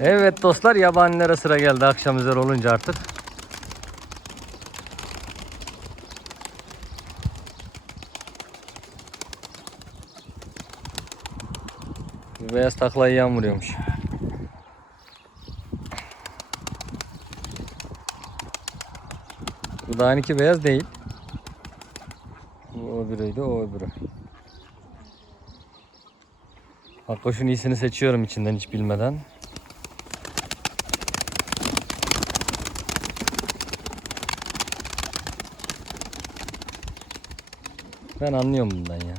Evet dostlar yabanilere sıra geldi akşam üzeri olunca artık. Beyaz taklayı yan vuruyormuş. Bu da ki beyaz değil. Bu öbürüydü o öbürü. Bak kuşun iyisini seçiyorum içinden hiç bilmeden. Ben anlıyorum bundan ya.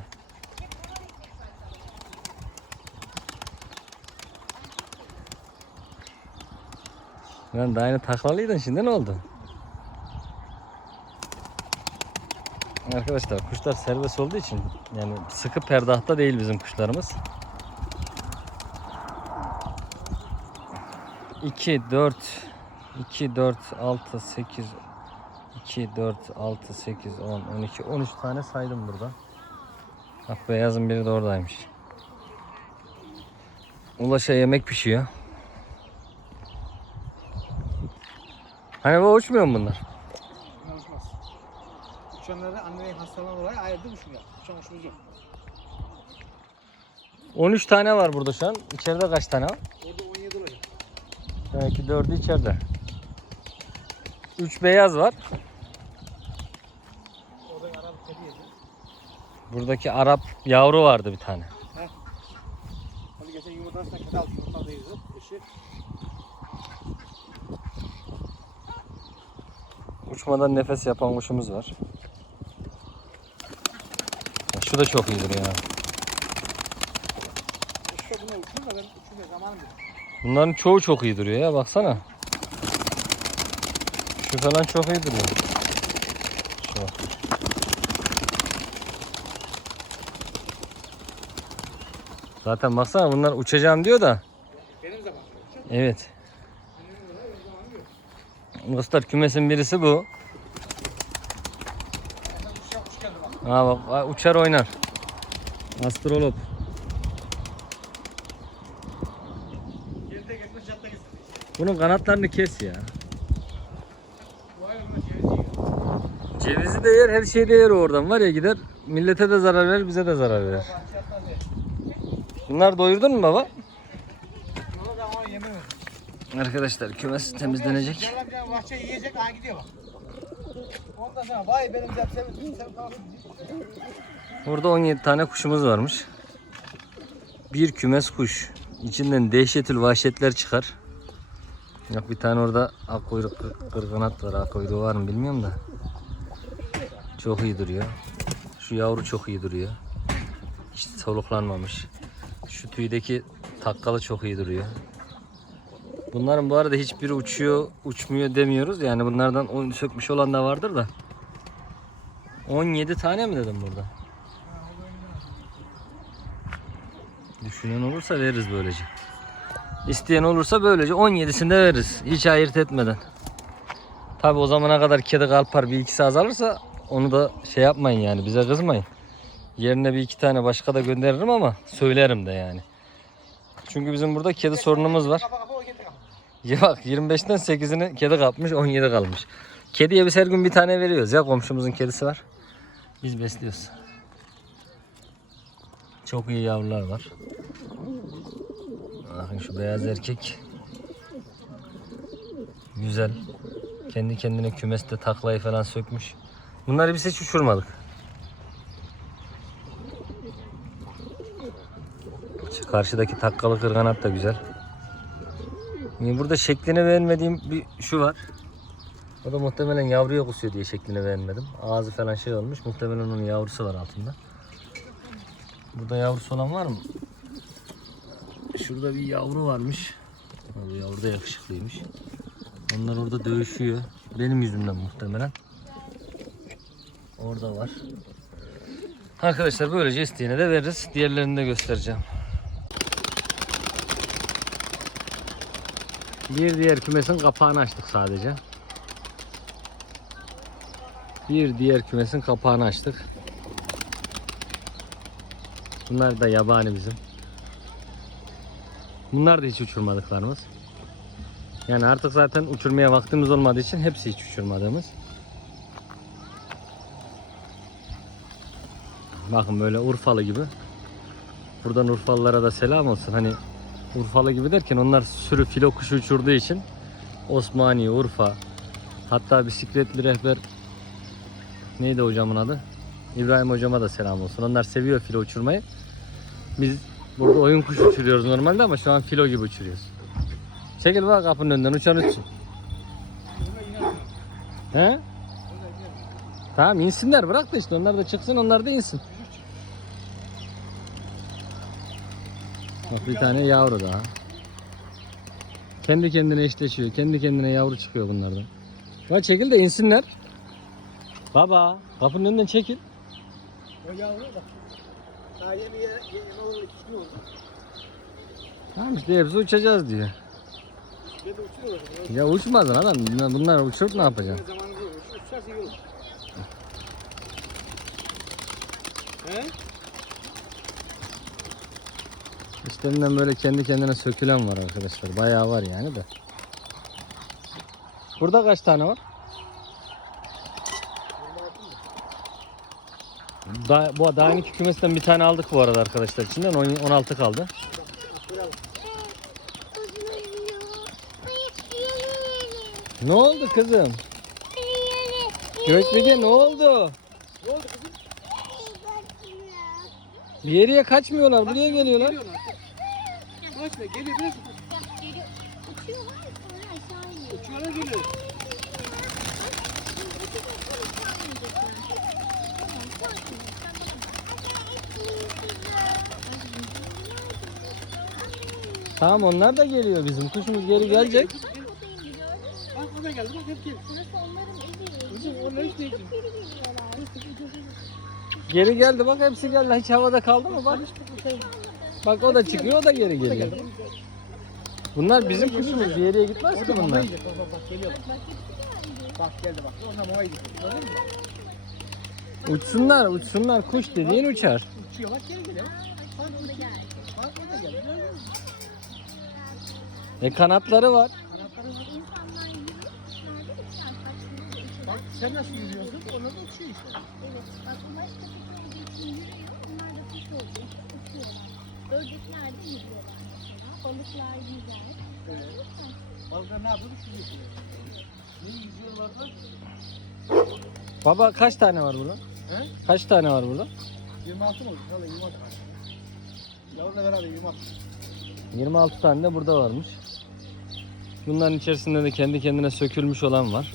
Ben de aynı taklalıydın şimdi ne oldu? Arkadaşlar kuşlar serbest olduğu için yani sıkı perdahta değil bizim kuşlarımız. 2 4 2 4 6 8 2 4 6 8 10 12 13 tane saydım burada. Bak beyazın biri de oradaymış. Ulaş'a yemek pişiyor. Hani bu uçmuyor mu bunlar? Bunlar uçmaz. Uçanları annenin hastalığına dolayı ayırdı uçmuyor. Uçan uçmaz yok. 13 tane var burada şu an. İçeride kaç tane var? Orada 17 olacak. Demek ki 4'ü içeride. 3 beyaz var. Buradaki Arap yavru vardı bir tane. Geçen kedi yedi. Eşi. Uçmadan nefes yapan kuşumuz var. Ya Şu da çok iyidir ya. Bunların çoğu çok iyi duruyor ya baksana. Şu falan çok iyi duruyor. Şu. Zaten baksana bunlar uçacağım diyor da. Benim zamanım yok. Evet. Dostlar kümesin birisi bu. Ha bak uçar oynar. Gitsin. Bunun kanatlarını kes ya. De yer, her şeyi de yer oradan. Var ya gider millete de zarar verir, bize de zarar verir. Bunlar doyurdun mu baba? Arkadaşlar kümes temizlenecek. Bahçe yiyecek ha gidiyor bak. Burada 17 tane kuşumuz varmış. Bir kümes kuş. İçinden dehşetül vahşetler çıkar. Yok bir tane orada akkuyruk kır- kırgınat var. Akkuyruğu var mı bilmiyorum da. Çok iyi duruyor. Şu yavru çok iyi duruyor. Hiç soluklanmamış. Şu tüydeki takkalı çok iyi duruyor. Bunların bu arada hiçbiri uçuyor, uçmuyor demiyoruz. Yani bunlardan oyun sökmüş olan da vardır da. 17 tane mi dedim burada? Düşünen olursa veririz böylece. İsteyen olursa böylece 17'sinde veririz. Hiç ayırt etmeden. Tabi o zamana kadar kedi kalpar bir ikisi azalırsa onu da şey yapmayın yani bize kızmayın. Yerine bir iki tane başka da gönderirim ama söylerim de yani. Çünkü bizim burada kedi sorunumuz var. Ya bak 25'ten 8'ini kedi kapmış 17 kalmış. Kediye biz her gün bir tane veriyoruz ya komşumuzun kedisi var. Biz besliyoruz. Çok iyi yavrular var. Bakın şu beyaz erkek. Güzel. Kendi kendine kümeste taklayı falan sökmüş. Bunları biz hiç uçurmadık. Karşıdaki takkalı kırganat da güzel. Burada şeklini beğenmediğim bir şu var. O da muhtemelen yavruya kusuyor diye şeklini beğenmedim. Ağzı falan şey olmuş. Muhtemelen onun yavrusu var altında. Burada yavrusu olan var mı? Şurada bir yavru varmış. Bu yavru da yakışıklıymış. Onlar orada dövüşüyor. Benim yüzümden muhtemelen. Orada var. Arkadaşlar böylece isteyene de veririz. Diğerlerini de göstereceğim. Bir diğer kümesin kapağını açtık sadece. Bir diğer kümesin kapağını açtık. Bunlar da yabani bizim. Bunlar da hiç uçurmadıklarımız. Yani artık zaten uçurmaya vaktimiz olmadığı için hepsi hiç uçurmadığımız. Bakın böyle Urfalı gibi. Buradan Urfalılara da selam olsun. Hani Urfalı gibi derken onlar sürü filo kuşu uçurduğu için Osmaniye, Urfa hatta bisikletli rehber neydi hocamın adı? İbrahim hocama da selam olsun. Onlar seviyor filo uçurmayı. Biz burada oyun kuşu uçuruyoruz normalde ama şu an filo gibi uçuruyoruz. Çekil bak kapının önünden uçan uçsun. He? Tamam insinler bırak da işte onlar da çıksın onlar da insin. Bak bir tane yavru daha. Kendi kendine eşleşiyor. Kendi kendine yavru çıkıyor bunlardan. Bak çekil de insinler. Baba kapının önünden çekil. O yavru da. Daha yeni yeni olur iki oldu. Tamam işte hepsi uçacağız diyor. Uçuyorlar. Ya uçmaz adam. Bunlar- uçurup ne yapacak? Zamanı yok. Uçarsa iyi olur. He? Üstlerinden böyle kendi kendine sökülen var arkadaşlar. Bayağı var yani de. Burada kaç tane var? Da, bu daha yeni kümesten bir tane aldık bu arada arkadaşlar. İçinden on- 16 kaldı. Ne oldu kızım? Gökbege ne oldu? Ne oldu kızım? Bir yere kaçmıyorlar. Buraya geliyorlar. Kaçma geliyor biraz. Uçuyorlar geliyor. Tamam onlar da geliyor bizim. Kuşumuz geri gelecek. Bak o da geldi bak hep gel. Kızım onlar hiç değil. Geri geldi bak hepsi geldi. Hiç havada kaldı mı bak. Bak o da çıkıyor o da geri geliyor. Bunlar bizim kuşumuz. Bir yere gitmez ki bunlar. Bak geliyor. Geldi bak. Uçsunlar uçsunlar. Kuş dediğin uçar. Uçuyor bak gel geliyor. Bak uçuyor. Bak o da geldi. Gördün mü? E kanatları var. Kanatları var. Bak sen nasıl yürüyorsun? Onlar da uçuyor işte. Ördekler de yürüyorlar mesela. Balıklar yüzer. Evet. Balıklar ne yapıyor? Şu yüzüyor. Ne yüzüyorlar da? Baba kaç tane var burada? He? Kaç tane var burada? 26 mı oldu? Valla 26 var. Yavruyla beraber 26. 26 tane de burada varmış. Bunların içerisinde de kendi kendine sökülmüş olan var.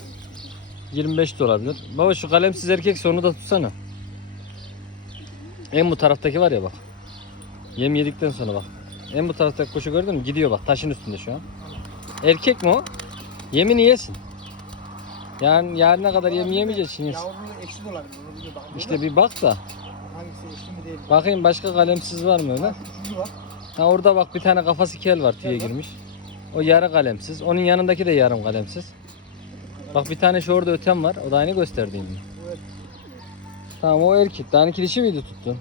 25 de olabilir. Baba şu kalemsiz erkek sonu da tutsana. En bu taraftaki var ya bak. Yem yedikten sonra bak. En bu taraftaki kuşu gördün mü? Gidiyor bak taşın üstünde şu an. Erkek mi o? Yemini yesin. Yani yarına kadar yem yemeyeceğiz şimdi. Yavrunun eksi de olabilir. Onu bak. İşte bir bak da. Hangisi eksi mi değil mi? Bakayım başka kalemsiz var mı öyle? Üçüncü var. Ha orada bak bir tane kafası kel var tüye girmiş. O yarı kalemsiz. Onun yanındaki de yarım kalemsiz. Bak bir tane şu orada öten var. O da aynı gösterdiğim gibi. Evet. Tamam o erkek. Tane dişi miydi tuttun?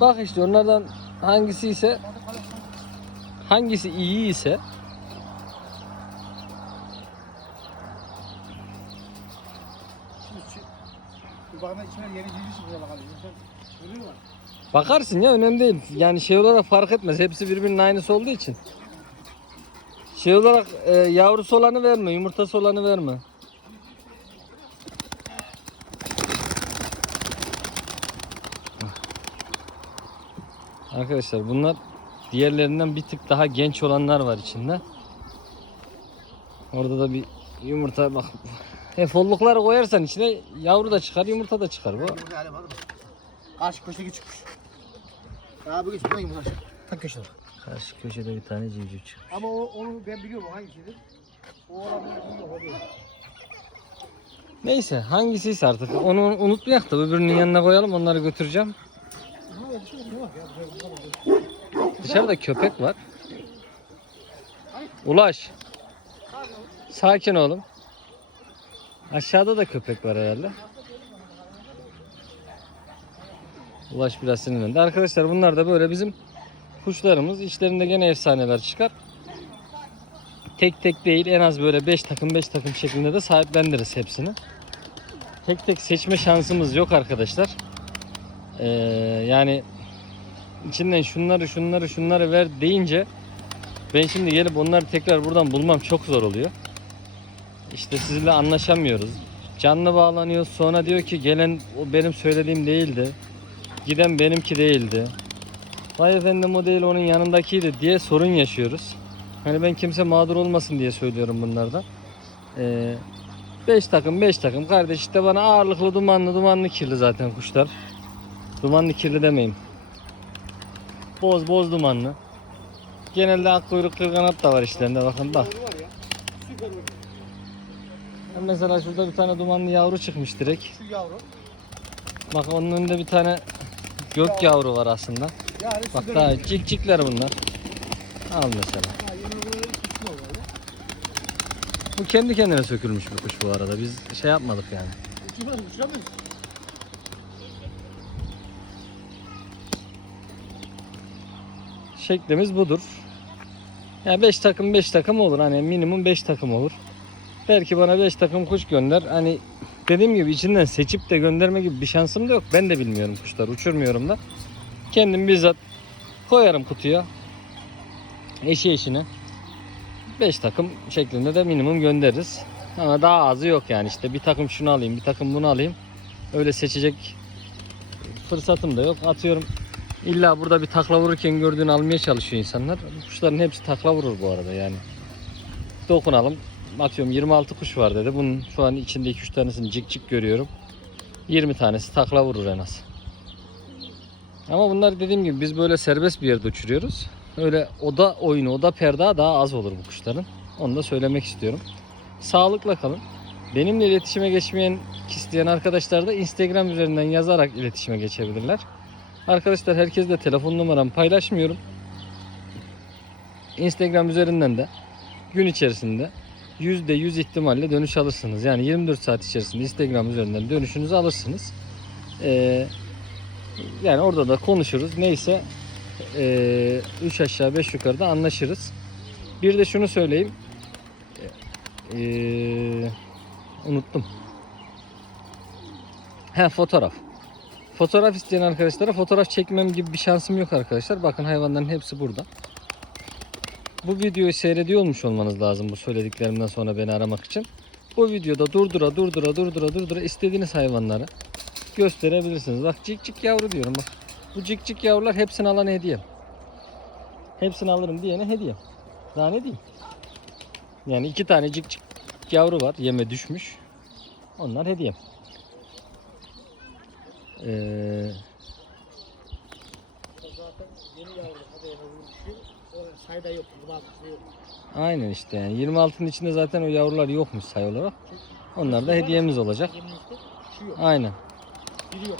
Bak işte onlardan hangisi ise hangisi iyi ise bakarsın ya önemli değil. Yani şey olarak fark etmez. Hepsi birbirinin aynısı olduğu için. Şey olarak e, yavrusu olanı verme, yumurtası olanı verme. Arkadaşlar bunlar diğerlerinden bir tık daha genç olanlar var içinde. Orada da bir yumurta bak. He follukları koyarsan içine yavru da çıkar, yumurta da çıkar bu. Karşı köşedeki çıkmış. Ya bu geç buradan yumurta. Tak köşede. Karşı köşede bir tane civciv çıkıyor. Ama o, onu ben biliyorum hangisidir. O olabilir, bu yok o değil. Neyse hangisiyse artık onu unutmayak da öbürünün yanına koyalım onları götüreceğim. Dışarıda köpek var. Ulaş. Sakin oğlum. Aşağıda da köpek var herhalde. Ulaş biraz sinirlendi. Arkadaşlar bunlar da böyle bizim kuşlarımız içlerinde gene efsaneler çıkar. Tek tek değil en az böyle 5 takım 5 takım şeklinde de sahiplendiririz hepsini. Tek tek seçme şansımız yok arkadaşlar. Ee, yani içinden şunları şunları şunları ver deyince ben şimdi gelip onları tekrar buradan bulmam çok zor oluyor. İşte sizinle anlaşamıyoruz. Canlı bağlanıyor sonra diyor ki gelen o benim söylediğim değildi. Giden benimki değildi. Vay efendim o değil onun yanındakiydi diye sorun yaşıyoruz. Hani ben kimse mağdur olmasın diye söylüyorum bunlardan. 5 takım 5 takım kardeş işte bana ağırlıklı dumanlı dumanlı kirli zaten kuşlar. Dumanlı kirli demeyeyim. Boz boz dumanlı. Genelde ak kuyruk kırganat da var işlerinde bakın bak. Mesela şurada bir tane dumanlı yavru çıkmış direkt. Şu yavru. Bak onun önünde bir tane gök yavru var aslında. Yani Bak daha cik cikler bunlar. Al mesela. Bu kendi kendine sökülmüş bir kuş bu arada. Biz şey yapmadık yani. Uçuramıyoruz. Şeklimiz budur. Yani 5 takım 5 takım olur. Hani minimum 5 takım olur. Belki bana 5 takım kuş gönder. Hani dediğim gibi içinden seçip de gönderme gibi bir şansım da yok. Ben de bilmiyorum kuşlar. Uçurmuyorum da. Kendim bizzat koyarım kutuya. Eşi eşine. 5 takım şeklinde de minimum göndeririz. Ama daha azı yok yani işte bir takım şunu alayım bir takım bunu alayım. Öyle seçecek fırsatım da yok. Atıyorum İlla burada bir takla vururken gördüğünü almaya çalışıyor insanlar. Kuşların hepsi takla vurur bu arada yani. Dokunalım. Atıyorum 26 kuş var dedi. Bunun şu an içinde 2-3 tanesini cik cik görüyorum. 20 tanesi takla vurur en az. Ama bunlar dediğim gibi biz böyle serbest bir yerde uçuruyoruz. Öyle oda oyunu, oda perda daha az olur bu kuşların. Onu da söylemek istiyorum. Sağlıkla kalın. Benimle iletişime geçmeyen isteyen arkadaşlar da Instagram üzerinden yazarak iletişime geçebilirler. Arkadaşlar herkesle telefon numaramı paylaşmıyorum. Instagram üzerinden de gün içerisinde %100 ihtimalle dönüş alırsınız. Yani 24 saat içerisinde Instagram üzerinden dönüşünüzü alırsınız. Ee, yani orada da konuşuruz. Neyse 3 aşağı 5 yukarıda anlaşırız. Bir de şunu söyleyeyim. Ee, unuttum. He fotoğraf. Fotoğraf isteyen arkadaşlara fotoğraf çekmem gibi bir şansım yok arkadaşlar. Bakın hayvanların hepsi burada. Bu videoyu seyrediyor olmuş olmanız lazım bu söylediklerimden sonra beni aramak için. Bu videoda durdura durdura durdura durdura istediğiniz hayvanları gösterebilirsiniz. Bak cik cik yavru diyorum bak. Bu cik cik yavrular hepsini alana hediyem. Hepsini alırım diyene hediyem. Daha ne diyeyim? Yani iki tane cik cik yavru var yeme düşmüş. Onlar hediyem. Ee, O zaten yeni yavru. Hadi yavru düşüyor. O sayda yok. 26'da yok. aynen işte yani 26'ın içinde zaten o yavrular yokmuş sayı olarak. Onlar da hediyemiz olacak. 23'te düşüyor. Aynen. Biri yok.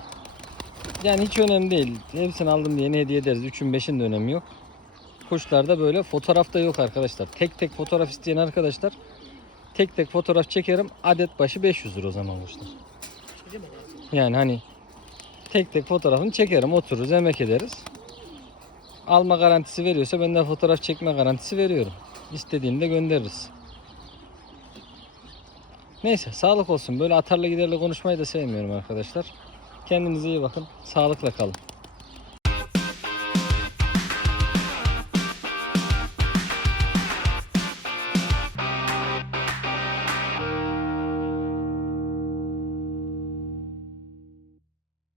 Yani hiç önemli değil. Hepsini aldım diye ne hediye ederiz. 3'ün 5'in de önemi yok. Kuşlarda böyle fotoğraf da yok arkadaşlar. Tek tek fotoğraf isteyen arkadaşlar tek tek fotoğraf çekerim. Adet başı 500 lira o zaman kuşlar. Yani hani tek tek fotoğrafını çekerim. Otururuz emek ederiz. Alma garantisi veriyorsa ben de fotoğraf çekme garantisi veriyorum. İstediğinde göndeririz. Neyse sağlık olsun. Böyle atarla giderle konuşmayı da sevmiyorum arkadaşlar. Kendinize iyi bakın. Sağlıkla kalın.